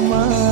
much.